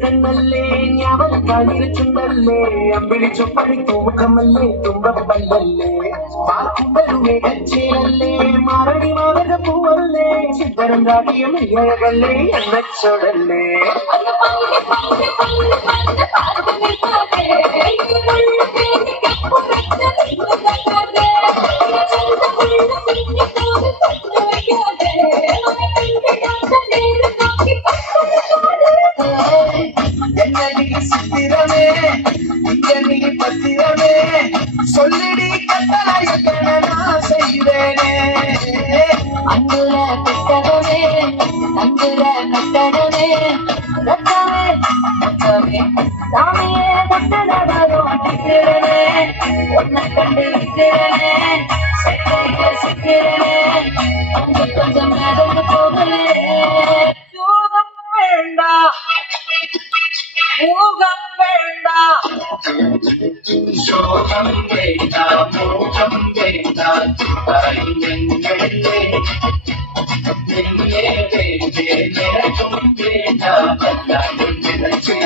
കണ്ണല്ലേ ഞാവൽ കാണിച്ചുണ്ടല്ലേ അമ്പിളിച്ചു പണിക്കൂ മുഖമല്ലേ തുമ്പപ്പല്ലല്ലേ പാക്കുണ്ടരുമേ കച്ചേരല്ലേ മാറടി മാതക പൂവല്ലേ ചിത്തരം രാടിയും ഇഴകല്ലേ എന്നച്ചോടല്ലേ சித்திரமே இங்கனி பத்திரமே சொல்லிடி கட்டளை நான் செய்வேனே அங்குல கட்டடமே அங்குல கட்டடமே ரத்தமே ரத்தமே சாமியே கட்டடவரும் சித்திரனே ஒன்ன கண்டு விக்கிறனே சட்டைய சித்திரனே அங்கு கொஞ்சம் நடந்து போகலே யோகம் வேண்டாம் யோகம் வேண்டாம் சோகம் வேண்டாம் மோகம் வேண்டாம் எங்களே நெய்யே வேண்டே நிறக்கும் வேண்டாம் எல்லாரும் நினைச்சே